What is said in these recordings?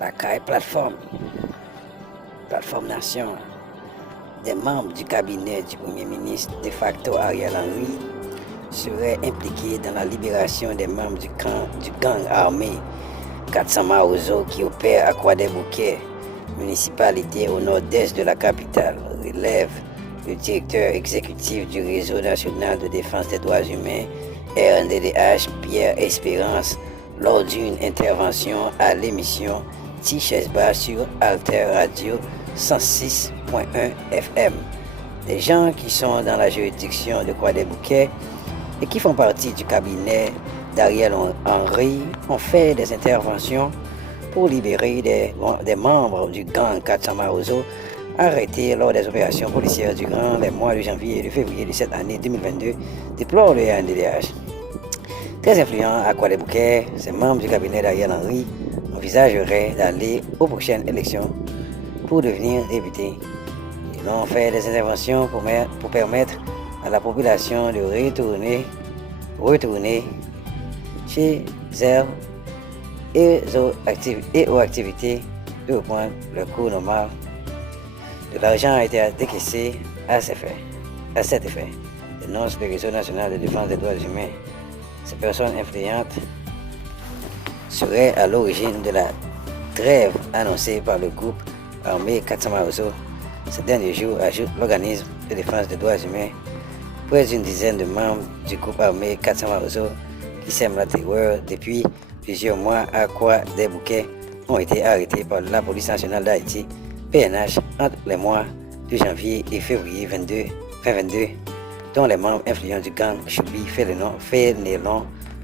la CAI Plateforme Nation, des membres du cabinet du Premier ministre de facto Ariel Henry seraient impliqués dans la libération des membres du gang armé 400 Maozo qui opère à Croix-des-Bouquets, municipalité au nord-est de la capitale, relève le directeur exécutif du Réseau national de défense des droits humains, RNDDH, Pierre Espérance, lors d'une intervention à l'émission Tichesba sur Alter Radio 106.1 FM. Des gens qui sont dans la juridiction de Croix-des-Bouquets et qui font partie du cabinet d'Ariel Henry ont fait des interventions pour libérer des membres du gang 400 Maozo arrêtés lors des opérations policières durant les mois de janvier et de février de cette année 2022, déplore le RNDDH. Très influents à Croix-des-Bouquets, ces membres du cabinet d'Ariel Henry envisageraient d'aller aux prochaines élections pour devenir députés. Ils ont fait des interventions pour permettre à la population de retourner chez elle et aux activités de reprendre le cours normal. De l'argent a été décaissé à cet effet, dénonce le Réseau national de défense des droits humains. Ces personnes influentes seraient à l'origine de la trêve annoncée par le groupe armé 400 Maozo. Ces derniers jours, ajoute l'organisme de défense des droits humains, près d'une dizaine de membres du groupe armé 400 Maozo qui sème la terreur depuis plusieurs mois à Croix-des-Bouquets ont été arrêtés par la police nationale d'Haïti, PNH, entre les mois de janvier et février 2022, dont les membres influents du gang Choubi Fénelon,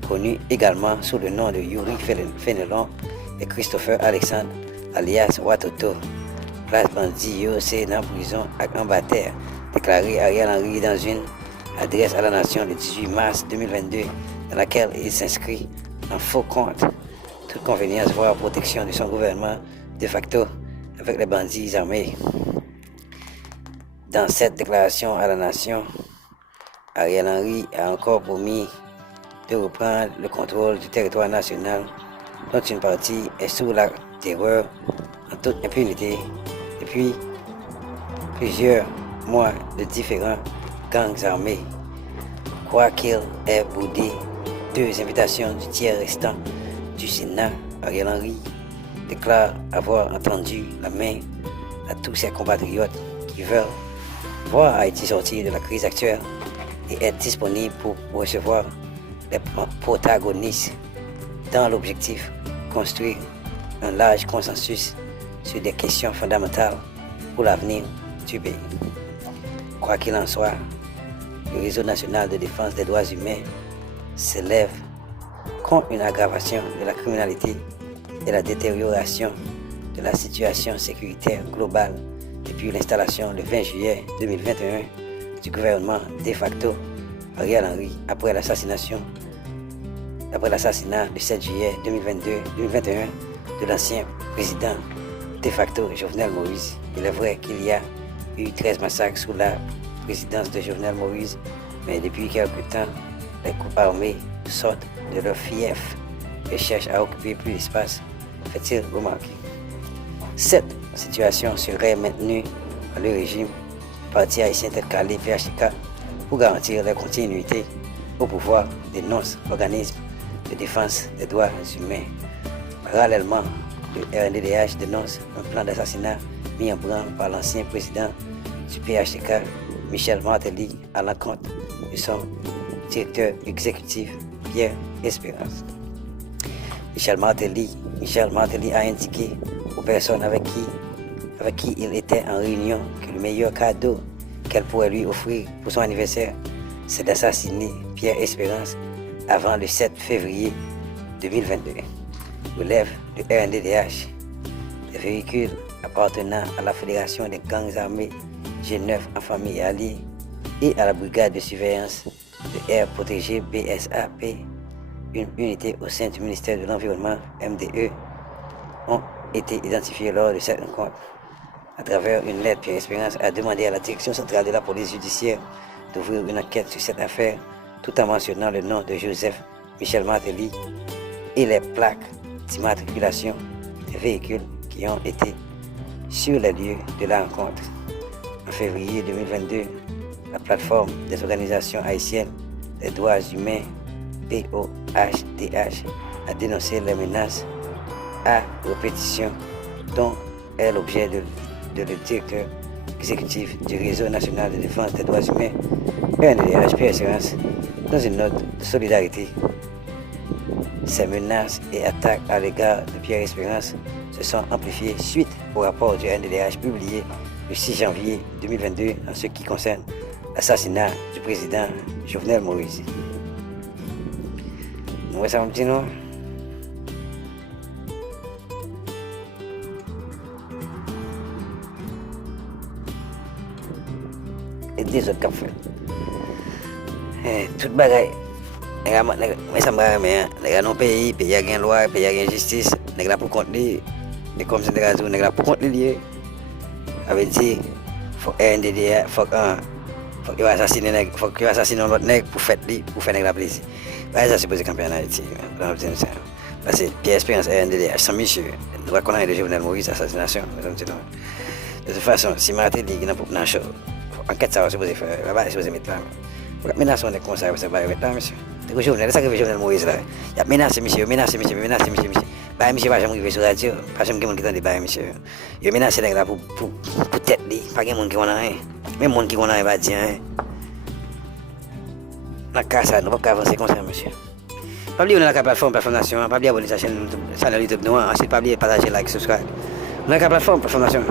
connu également sous le nom de Yuri Fénelon, et Christopher Alexandre, alias Watoto. Place Bandi yo c'est dans la prison avec un bataire, déclaré Ariel Henry dans une adresse à la nation le 18 mars 2022, dans laquelle il s'inscrit en faux compte toute convenience voire protection de son gouvernement de facto avec les bandits armés. Dans cette déclaration à la nation, Ariel Henry a encore promis de reprendre le contrôle du territoire national, dont une partie est sous la terreur en toute impunité depuis plusieurs mois de différents gangs armés. Quoiqu'il ait boudé 2 invitations du tiers restant du Sénat, Ariel Henry déclare avoir entendu la main à tous ses compatriotes qui veulent voir Haïti sortir de la crise actuelle et être disponible pour recevoir les protagonistes dans l'objectif de construire un large consensus sur des questions fondamentales pour l'avenir du pays. Quoi qu'il en soit, le Réseau national de défense des droits humains s'élève contre une aggravation de la criminalité et la détérioration de la situation sécuritaire globale depuis l'installation le 20 juillet 2021 du gouvernement de facto Ariel Henry après l'assassinat le 7 juillet 2021 de l'ancien président de facto Jovenel Moïse. Il est vrai qu'il y a eu 13 massacres sous la présidence de Jovenel Moïse, mais depuis quelque temps, les groupes armés sortent de leur fief et cherchent à occuper plus d'espace, fait-il remarquer. Cette situation serait maintenue par le régime du parti haïtien tête calé PHTK pour garantir la continuité au pouvoir, dénonce l'organisme de défense des droits humains. Parallèlement, le RNDDH dénonce un plan d'assassinat mis en branle par l'ancien président du PHTK, Michel Martelly, à l'encontre de son directeur exécutif, Pierre Espérance. Michel Martelly a indiqué aux personnes avec qui il était en réunion que le meilleur cadeau qu'elle pourrait lui offrir pour son anniversaire, c'est d'assassiner Pierre Espérance avant le 7 février 2022. Relève le RNDDH. Des véhicules appartenant à la Fédération des gangs armés G9 en famille alliée et à la brigade de surveillance de air protégé BSAP, une unité au sein du ministère de l'Environnement MDE, ont été identifiés lors de cette rencontre. À travers une lettre, Pierre Espérance a demandé à la direction centrale de la police judiciaire d'ouvrir une enquête sur cette affaire, tout en mentionnant le nom de Joseph Michel Martelly et les plaques d'immatriculation véhicules qui ont été sur les lieux de la rencontre. En février 2022, la plateforme des organisations haïtiennes des droits humains POHDH a dénoncé les menaces à répétition dont est l'objet de le directeur exécutif du Réseau national de défense des droits humains, RNDDH Pierre Espérance, dans une note de solidarité. Ces menaces et attaques à l'égard de Pierre Espérance se sont amplifiées suite au rapport du RNDDH publié le 6 janvier 2022 en ce qui concerne l'assassinat du président Jovenel Moïse. Nous voyons ça un petit nom. Et des autres qui ont fait. Tout bagaille. Mais ça me ramène. Les gars non pays, pays a une loi, pays a une justice. Les gars pour compte les comme c'est des gars pour compte les liés. Avec dit, faut RNDDH, faut qu'il assassine l'autre nègre pour faire la plaisir. Ça c'est posé camper en Haïti. Parce que Pierre Espérance RNDDH sans monsieur, nous reconnaissons le Jovenel Moïse assassination. De toute façon, si Martin dit qu'il n'a pas de show, enquête ça va se poser faire, c'est supposé mettre là. Menace on est comme ça, ça va mettre là, monsieur. C'est Jovenel, ça que fait Jovenel Moïse là. Il a menacé monsieur. Bah monsieur va jamais arriver sur la radio, pas jamais quelqu'un qui t'en dit bah monsieur. Il menace les gars pour tête li, pas quelqu'un qui connaît rien. Même monde qui connaît va dire hein. La casse ça, nous pas avancer comme ça monsieur. Pas oublier on a la plateforme Nation, pas oublier abonner sa chaîne YouTube nous, ensuite pas oublier partager like subscribe. On a la plateforme Nation.